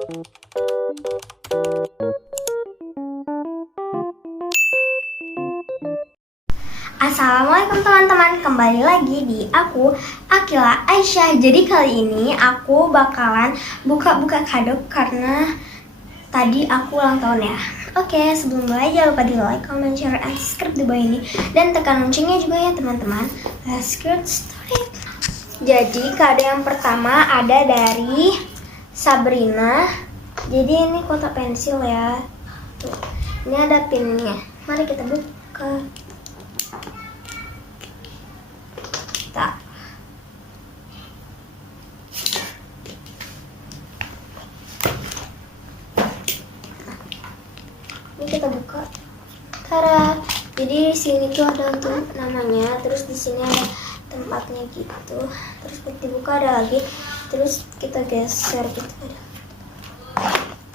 Assalamualaikum teman-teman, kembali lagi di aku, Akila Aisyah. Jadi kali ini aku bakalan buka-buka kado karena tadi aku ulang tahun ya. Oke, sebelum mulai jangan lupa di like, comment, share, and subscribe di bawah ini. Dan tekan loncengnya juga ya teman-teman. Let's get started. Jadi kado yang pertama ada dari Sabrina. Jadi ini kotak pensil ya. Tuh, ini ada pinnya. Mari kita buka. Ini kita buka. Tara. Jadi di sini tuh ada untuk namanya, terus di sini ada tempatnya gitu. Terus dibuka ada lagi. Terus kita geser gitu.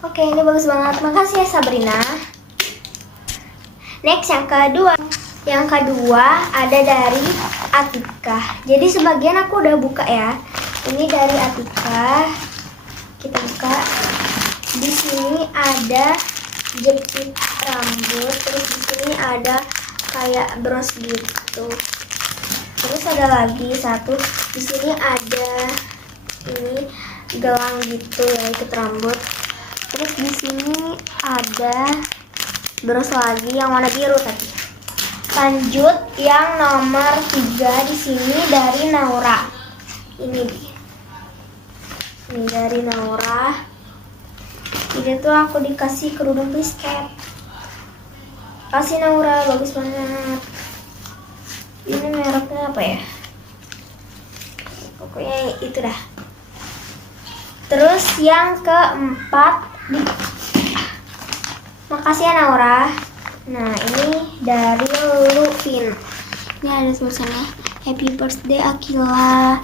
Oke, ini bagus banget. Makasih ya Sabrina. Next yang kedua. Yang kedua ada dari Atika. Jadi sebagian aku udah buka ya. Ini dari Atika. Kita buka. Di sini ada jepit rambut, terus di sini ada kayak bros gitu. Terus ada lagi satu, di sini ada ini gelang gitu ya, ikut rambut. Terus di sini ada bros lagi yang warna biru tadi. Lanjut yang nomor 3 di sini dari Naura. Ini dari Naura. Ini tuh aku dikasih kerudung basket. Kasih Naura, bagus banget. Ini mereknya apa ya? Pokoknya itu dah. Terus yang keempat makasih ya Naura. Nah ini dari Luvin. Ini ada tulisannya Happy Birthday Akila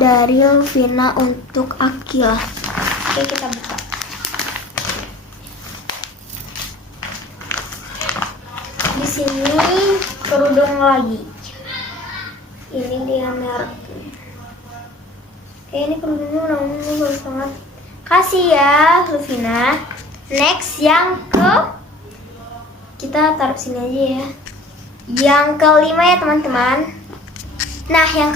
dari Luvina untuk Akila. Oke, kita buka. Di sini kerudung lagi. Ini dia mereknya. Oke, ini kerudungnya udah bagus banget. Kasih ya Luvina. Next yang kita taruh sini aja ya. Yang kelima ya teman-teman. Nah yang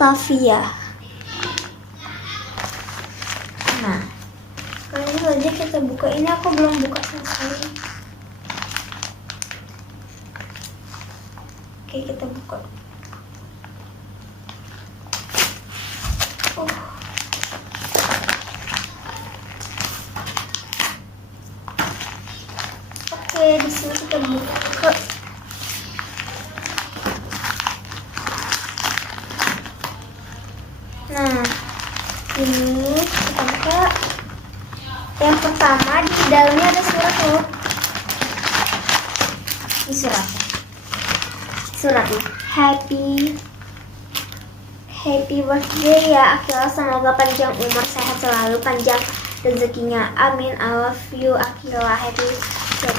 Octavia. Nah, langsung aja kita buka. Ini aku belum buka sama sekali. Oke, kita buka. Oke, di sini kita buka. Nah, ini kita buka. Yang pertama di dalamnya ada surat loh. Ini suratnya. Happy birthday ya Akila, semoga panjang umur, sehat selalu, panjang rezekinya. Amin. I love you Akila. Happy birthday.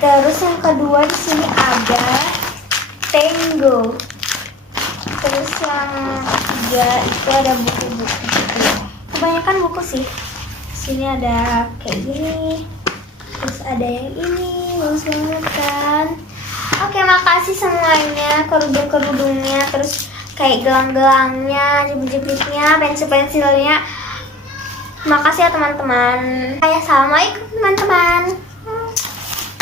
Terus yang kedua di sini ada Tango. Terus yang ketiga itu ada buku-buku gitu. Kebanyakan buku sih. Di sini ada kayak gini. Terus ada yang ini, bagus banget kan. Oke, makasih semuanya, kerudung-kerudungnya, terus kayak gelang-gelangnya, jepit-jepitnya, pensil-pensilnya. Makasih ya teman-teman. Assalamualaikum teman-teman.